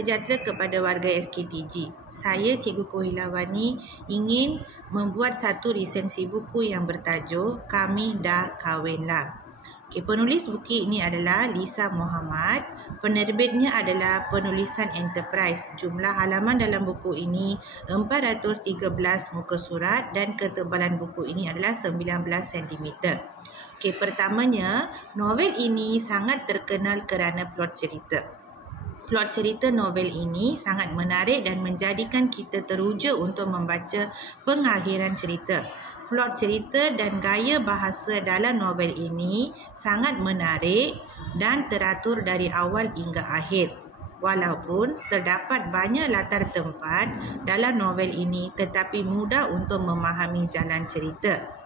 sejahtera kepada warga SKTG. Saya Cikgu Kohilawani ingin membuat satu resensi buku yang bertajuk Kami Dah Kahwinlah. Penulis buku ini adalah Lisa Muhammad. Penerbitnya adalah Penulisan Enterprise. Jumlah halaman dalam buku ini 413 muka surat dan ketebalan buku ini adalah 19 cm. Pertamanya, novel ini sangat terkenal kerana plot cerita. Plot cerita novel ini sangat menarik dan menjadikan kita teruja untuk membaca pengakhiran cerita. Plot cerita dan gaya bahasa dalam novel ini sangat menarik dan teratur dari awal hingga akhir. Walaupun terdapat banyak latar tempat dalam novel ini, tetapi mudah untuk memahami jalan cerita.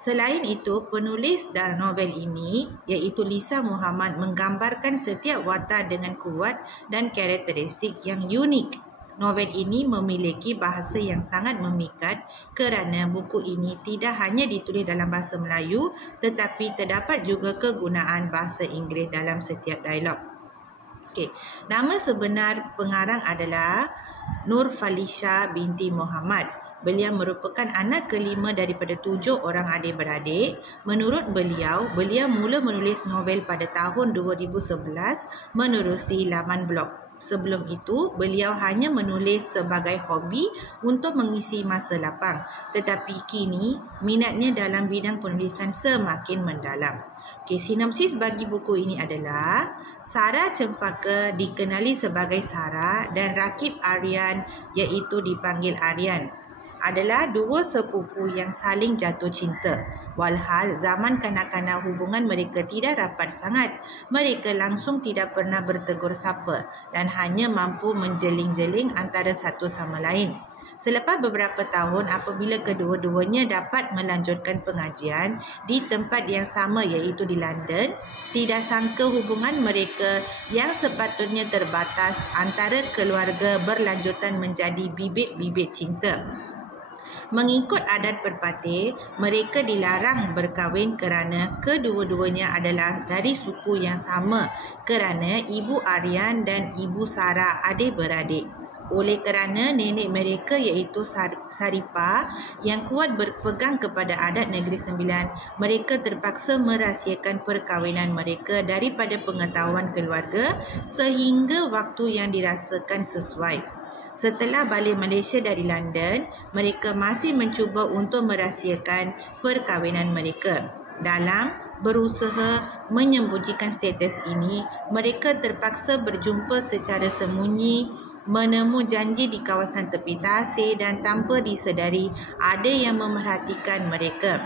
Selain itu, penulis dalam novel ini iaitu Lisa Muhammad menggambarkan setiap watak dengan kuat dan karakteristik yang unik. Novel ini memiliki bahasa yang sangat memikat kerana buku ini tidak hanya ditulis dalam bahasa Melayu tetapi terdapat juga kegunaan bahasa Inggeris dalam setiap dialog. Nama sebenar pengarang adalah Nur Falisha binti Muhammad. Beliau merupakan anak kelima daripada 7 orang adik-beradik. Menurut beliau mula menulis novel pada tahun 2011 menerusi laman blog. Sebelum itu, beliau hanya menulis sebagai hobi untuk mengisi masa lapang. Tetapi kini, minatnya dalam bidang penulisan semakin mendalam. Sinopsis bagi buku ini adalah Sarah Cempaka dikenali sebagai Sarah dan rakib Aryan iaitu dipanggil Aryan adalah dua sepupu yang saling jatuh cinta. Walhal zaman kanak-kanak hubungan mereka tidak rapat sangat. Mereka langsung tidak pernah bertegur sapa dan hanya mampu menjeling-jeling antara satu sama lain. Selepas beberapa tahun apabila kedua-duanya dapat melanjutkan pengajian di tempat yang sama iaitu di London, tidak sangka hubungan mereka yang sepatutnya terbatas antara keluarga berlanjutan menjadi bibit-bibit cinta. Mengikut adat berpatih, mereka dilarang berkahwin kerana kedua-duanya adalah dari suku yang sama kerana ibu Aryan dan ibu Sarah adik-beradik. Oleh kerana nenek mereka iaitu Saripah yang kuat berpegang kepada adat Negeri Sembilan, mereka terpaksa merahsiakan perkahwinan mereka daripada pengetahuan keluarga sehingga waktu yang dirasakan sesuai. Setelah balik Malaysia dari London, mereka masih mencuba untuk merahsiakan perkahwinan mereka. Dalam berusaha menyembunyikan status ini, mereka terpaksa berjumpa secara sembunyi, menemu janji di kawasan tepi tasik dan tanpa disedari ada yang memerhatikan mereka.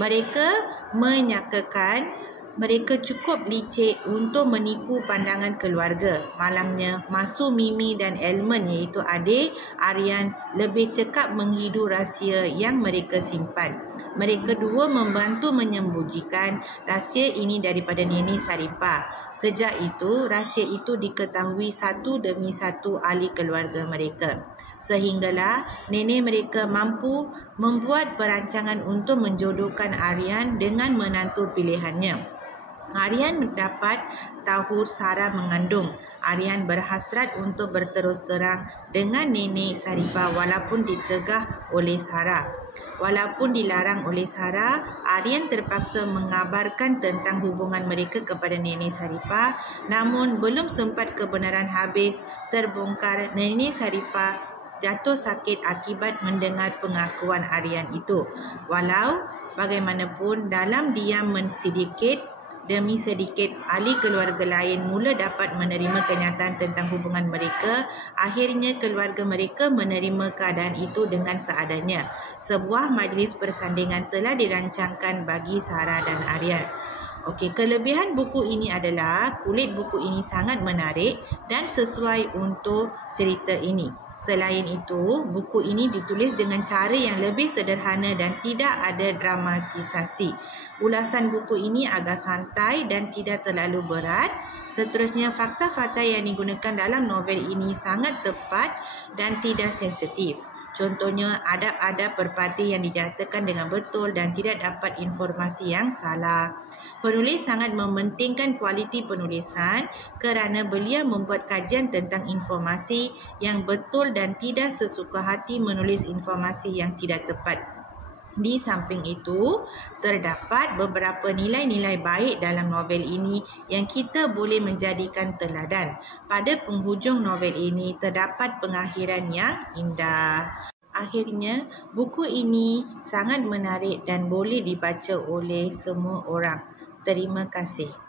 Mereka menyangkakan mereka cukup licik untuk menipu pandangan keluarga. Malangnya, Masu, Mimi dan Elman iaitu adik Aryan lebih cekap menghidu rahsia yang mereka simpan. Mereka dua membantu menyembunyikan rahsia ini daripada Nenek Saripah. Sejak itu, rahsia itu diketahui satu demi satu ahli keluarga mereka. Sehinggalah nenek mereka mampu membuat perancangan untuk menjodohkan Aryan dengan menantu pilihannya. Aryan mendapat tahu Sarah mengandung. Aryan berhasrat untuk berterus terang dengan nenek Saripah walaupun ditegah oleh Sarah. Walaupun dilarang oleh Sarah, Aryan terpaksa mengabarkan tentang hubungan mereka kepada nenek Saripah. Namun belum sempat kebenaran habis terbongkar, nenek Saripah jatuh sakit akibat mendengar pengakuan Aryan itu. Walau bagaimanapun, dalam diam sedikit demi sedikit, ahli keluarga lain mula dapat menerima kenyataan tentang hubungan mereka. Akhirnya keluarga mereka menerima keadaan itu dengan seadanya. Sebuah majlis persandingan telah dirancangkan bagi Sarah dan Aryan. Kelebihan buku ini adalah kulit buku ini sangat menarik dan sesuai untuk cerita ini. Selain itu, buku ini ditulis dengan cara yang lebih sederhana dan tidak ada dramatisasi. Ulasan buku ini agak santai dan tidak terlalu berat. Seterusnya, fakta-fakta yang digunakan dalam novel ini sangat tepat dan tidak sensitif. Contohnya, adab-adab berparti yang dinyatakan dengan betul dan tidak dapat informasi yang salah. Penulis sangat mementingkan kualiti penulisan kerana beliau membuat kajian tentang informasi yang betul dan tidak sesuka hati menulis informasi yang tidak tepat. Di samping itu, terdapat beberapa nilai-nilai baik dalam novel ini yang kita boleh menjadikan teladan. Pada penghujung novel ini, terdapat pengakhiran yang indah. Akhirnya, buku ini sangat menarik dan boleh dibaca oleh semua orang. Terima kasih.